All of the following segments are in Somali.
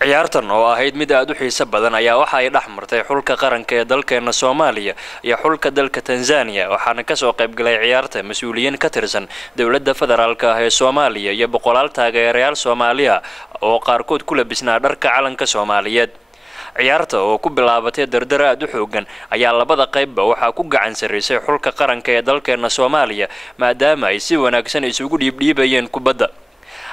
ciyaartan oo ahayd mid aad u xiiso badan ayaa waxa ay dhaxmartay xulka qaranka ee dalkeena Soomaaliya iyo xulka dalka Tanzania waxaana ka soo qayb galay ciyaarta mas'uuliyiin ka tirsan dawladda federaalka ah ee Soomaaliya iyo boqolaal taageerayaal Soomaaliya oo qaarkood ku labisnaa dharka calanka Soomaaliyeed. ciyaarta oo ku bilaabatay dardar aad u xoogan ayaa labada qaybba waxaa ku gacan sareysay xulka qaranka ee dalkeena Soomaaliya maadaama ay si wanaagsan isugu dhiibdhiibayeen kubadda.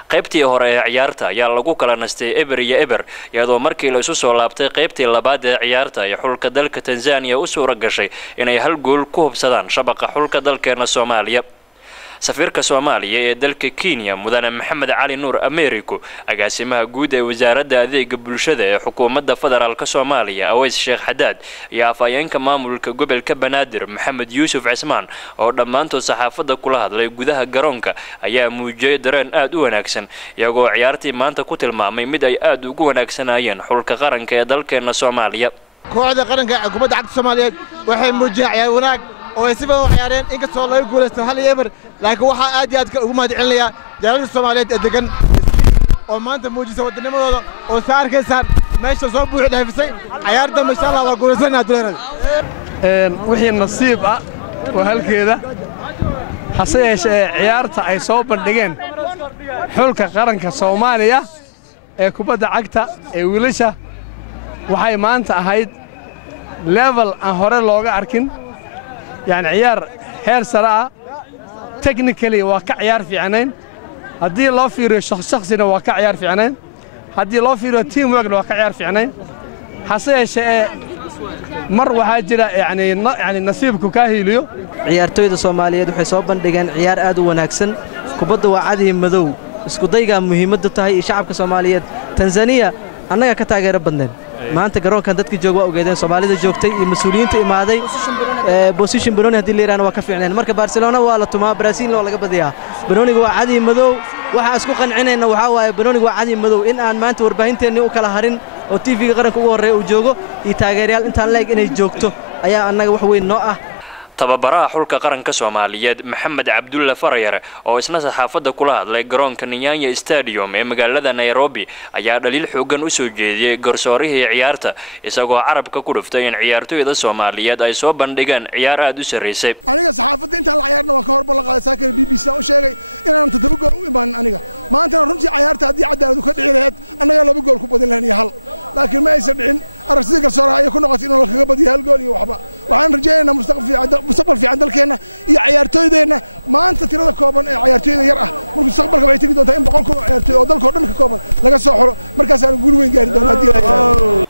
qaybtii hore ee ciyaarta ayaa lagu kala nastay eber iyo eber iyadoo markii la isu soo laabtay qaybtii labaad ee ciyaarta ay xulka dalka Tanzania u suura gashay inay hal gool ku hubsadaan shabaqa xulka dalkeena Soomaaliya. safiirka Soomaaliya ee dalka Kenya mudane Maxamed Cali Nuur Americo agaasimaha guud ee wasaaradda adeegga bulshada ee xukuumadda federaalka Soomaaliya Aways Sheekh Xadaad iyo afayeenka maamulka gobolka Banaadir Maxamed Yuusuf Cismaan oo dhammaantood saxaafadda kula hadlay gudaha garoonka ayaa muujiyay dareen aad u wanaagsan iyagoo ciyaartii maanta ku tilmaamay mid ay aad ugu wanaagsanayeen xulka qaranka ee dalkeena Soomaaliya. kooxda qaranka kubadda cagta Soomaaliyeed waxay muujiyeen ciyaar wanaag oo ay si badan u ciyaareen inkastoo laga guuleystay hal iyo eber laakiin waxaa aad iyo aad ugu mahadcelinayaa jaalada Soomaaliyeed ee degan oo maanta muujisay wadanimadooda oo saarkaysaan meesha soo buuxi dhaafisay ciyaar dambe insha Allah waa guuleysanaynaa duleerada wixii nasiib ah oo halkeeda hase yeeshee ciyaarta ay soo bandhigeen xulka qaranka Soomaaliya ee kubadda cagta ee wiilasha waxay maanta ahayd level aan hore looga arkin يعني عيار هير سراء تكنيكالي واقع عيار في عنين هدي الله في شخصنا واقع عيار في عنين هدي الله في تيم واقع عيار في عنين حصيه شيء مر وحاجه يعني نصيبك كاهيليو ciyaartoyda Soomaaliyeed waxay soo bandhigeen ciyaar aad u wanaagsan kubadda waa cadii madow isku dayga muhiimadu tahay shacabka Soomaaliyeed Tanzania annaga ka taageero badneen maanta garoonkan dadka jooga waa ogeedeen Soomaalida joogtay iyo mas'uuliyiinta imaaday position Benoni hadii leeraan waa ka fiicneen marka Barcelona waa la tumaa Brazil oo laga badiyaa Benoniga waa cadii madow waxa isku qancinayna waxa waaye Benoniga waa cadii madow in aan maanta warbaahinteena u kala harin oo TV-ga qaranka ugu horeeya uu joogo iyo taageerayaal intaan leeg inay joogto ayaa annaga wax weyn noo ah. tababaraha xulka qaranka Soomaaliyeed Maxamed Cabdulla Farayar oo isna saxaafadda kula hadlay garoonka Nyaanya Stadium ee magaalada Nairobi ayaa dhaliil xoogan u soo jeediyay garsoorihii ciyaarta isagoo carabka ku dhuftay in ciyaartoyda Soomaaliyeed ay soo bandhigeen ciyaar aad u sareysay.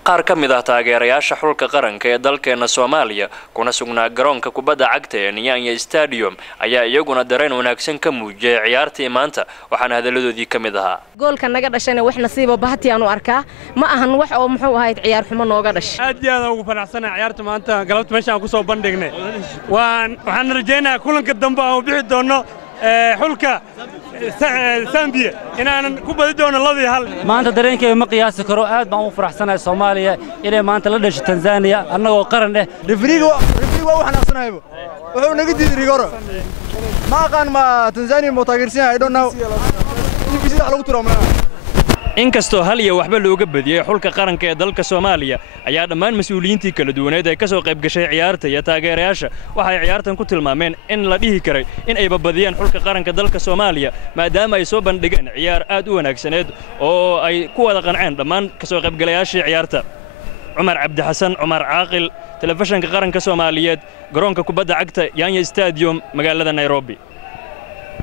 qaar ka mid ah taageerayaasha xulka qaranka ee dalkeena Soomaaliya kuna sugnaa garoonka kubadda cagta ee Nyaanya Stadium ayaa iyaguna dareen wanaagsan ka muujiyay ciyaartii maanta waxaana hadaladoodii ka mid ahaa goolka naga dhashayna wax nasiib ah bahati aanu arkaa ma ahan wax oo muxuu ahayd ciyaar xumo nooga dhashay aad iyo aad ugu faraxsanahay ciyaarta maanta galabta meesha aan ku soo bandhignay waxaan rajaynayaa kulanka dambe aan u bixi doono xulka Zambia inaan ku badi doono 2-1 maanta dareenkayga ma qiyaasi karo aad baan u faraxsanahay Soomaaliya inay maanta la dhashay Tanzania annagoo qaran ah rifrigo waxaan aqsanaaybo wuxuu naga diiday rigoro ma aqaan ma Tanzania mo taageersan I don't know si lagu tiraamo inkastoo hal iyo waxba looga badiyay xulka qaranka ee dalka Soomaaliya ayaa dhammaan mas'uuliyiintii kala duwaneed ay ka soo qayb gashay ciyaarta iyo taageerayaasha waxay ciyaartan ku tilmaameen in la dhihi karay in ay badiyaan xulka qaranka dalka Soomaaliya maadaama ay soo bandhigeen ciyaar aad u wanaagsaneed oo ay ku wada qanceen dhammaan ka soo qayb galayaashii ciyaarta. Umar Abdi Xasan Umar Caaqil telefishinka qaranka Soomaaliyeed garoonka kubadda cagta Nyaanya Stadium magaalada Nairobi.